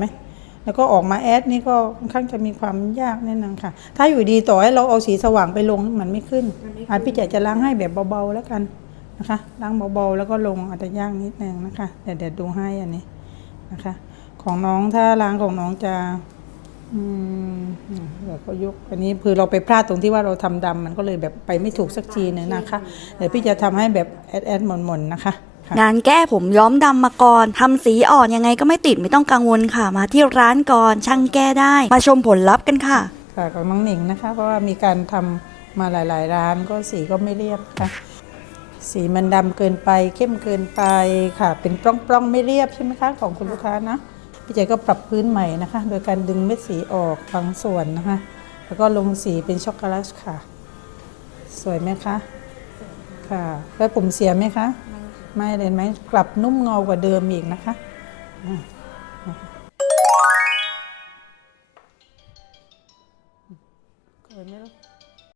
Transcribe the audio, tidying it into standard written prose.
ไหมแล้วก็ออกมาแอดนี่ก็ค่อนข้างจะมีความยากนิดนึงค่ะถ้าอยู่ดีต่อให้เราเอาสีสว่างไปลงมันไม่ขึ้นพี่จะล้างให้แบบเบาๆแล้วกันนะคะล้างเบาๆแล้วก็ลงอาจจะยากนิดนึงนะคะเดี๋ยวดูให้อันนี้นะคะของน้องถ้าล้างของน้องจะเดี๋ยวก็ยกอันนี้คือเราไปพลาดตรงที่ว่าเราทำดำมันก็เลยแบบไปไม่ถูกสักทีนึงนะคะเดี๋ยวพี่จะทำให้แบบแอดหม่นๆนะคะงานแก้ผมย้อมดำมาก่อนทำสีอ่อนยังไงก็ไม่ติดไม่ต้องกังวลค่ะมาที่ร้านก่อนช่างแก้ได้มาชมผลลัพธ์กันค่ะค่ะของน้องหนิงนะคะเพราะว่ามีการทำมาหลายๆร้านก็สีก็ไม่เรียบค่ะสีมันดำเกินไปเข้มเกินไปค่ะเป็นปล้องๆไม่เรียบใช่ไหมคะของคุณลูกค้านะพี่เจก็ปรับพื้นใหม่นะคะโดยการดึงเม็ดสีออกบางส่วนนะคะแล้วก็ลงสีเป็นช็อกโกแลตค่ะสวยไหมคะค่ะแล้วผมเสียไหมคะไม่เลยไหมกลับนุ่มเงากว่าเดิมอีกนะคะเกิดไหมลูก